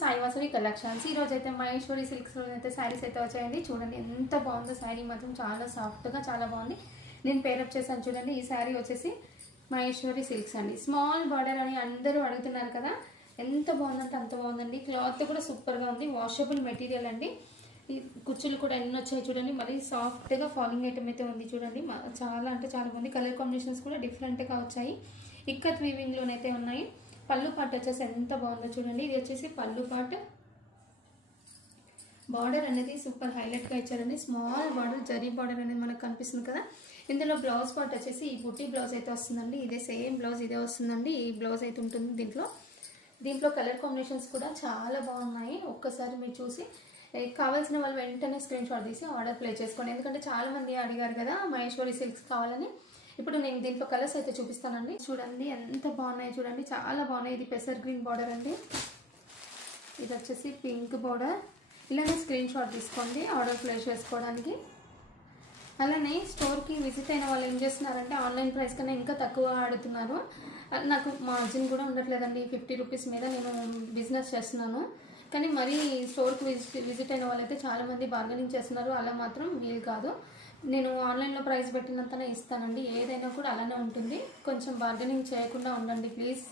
Sai Vasavi collections. ఈ రోజు అయితే మహేశ్వరి సిల్క్స్ అయితే శారీస్ అయితే వచ్చాయండి. చూడండి ఎంత బాగుందో శారీ, మాత్రం చాలా సాఫ్ట్గా చాలా బాగుంది. నేను పేరప్ చేశాను చూడండి. ఈ శారీ వచ్చేసి మహేశ్వరి సిల్క్స్ అండి. స్మాల్ బార్డర్ అని అందరూ అడుగుతున్నారు కదా, ఎంత బాగుందంటే అంత బాగుందండి. క్లాత్ కూడా సూపర్గా ఉంది, వాషబుల్ మెటీరియల్ అండి. ఈ కుచ్చులు కూడా ఎన్ని వచ్చాయి చూడండి. మరి సాఫ్ట్గా ఫాలింగ్ ఐటమ్ అయితే ఉంది చూడండి. చాలా అంటే చాలా బాగుంది. కలర్ కాంబినేషన్స్ కూడా డిఫరెంట్గా వచ్చాయి. ఇక్కత్ వీవింగ్లోనైతే ఉన్నాయి. పళ్ళు పాటు వచ్చేసి ఎంత బాగుందో చూడండి. ఇది వచ్చేసి పళ్ళు పాటు. బార్డర్ అనేది సూపర్ హైలైట్గా ఇచ్చారండి. స్మాల్ బార్డర్, జరీ బార్డర్ అనేది మనకు కనిపిస్తుంది కదా. ఇందులో బ్లౌజ్ పార్ట్ వచ్చేసి ఈ బుట్టి బ్లౌజ్ అయితే వస్తుందండి. ఇదే సేమ్ బ్లౌజ్ ఇదే వస్తుందండి. ఈ బ్లౌజ్ అయితే ఉంటుంది దీంట్లో కలర్ కాంబినేషన్స్ కూడా చాలా బాగున్నాయి. ఒక్కసారి మీరు చూసి కావాల్సిన వాళ్ళు వెంటనే స్క్రీన్ షాట్ తీసి ఆర్డర్ ప్లేస్ చేసుకోండి. ఎందుకంటే చాలా మంది అడిగారు కదా మహేశ్వరి సిల్క్స్ కావాలని. ఇప్పుడు నేను దీంట్లో కలర్స్ అయితే చూపిస్తానండి. చూడండి ఎంత బాగున్నాయి చూడండి, చాలా బాగున్నాయి. ఇది పెసర్ గ్రీన్ బార్డర్ అండి. ఇది వచ్చేసి పింక్ బార్డర్. ఇలానే స్క్రీన్ షాట్ తీసుకోండి ఆర్డర్ ప్లేస్ చేసుకోవడానికి. అలానే స్టోర్కి విజిట్ అయిన వాళ్ళు ఏం చేస్తున్నారంటే ఆన్లైన్ ప్రైస్ కన్నా ఇంకా తక్కువ ఆడుతున్నారు. నాకు మార్జిన్ కూడా ఉండట్లేదండి. 50 రూపీస్ మీద నేను బిజినెస్ చేస్తున్నాను. కానీ మరీ స్టోర్కి విజిట్ అయిన వాళ్ళైతే చాలామంది బార్గెనింగ్ చేస్తున్నారు. అలా మాత్రం వీలు కాదు. నేను ఆన్లైన్లో ప్రైస్ పెట్టినంతనే ఇస్తానండి. ఏదైనా కూడా అలానే ఉంటుంది. కొంచెం బార్గెనింగ్ చేయకుండా ఉండండి ప్లీజ్.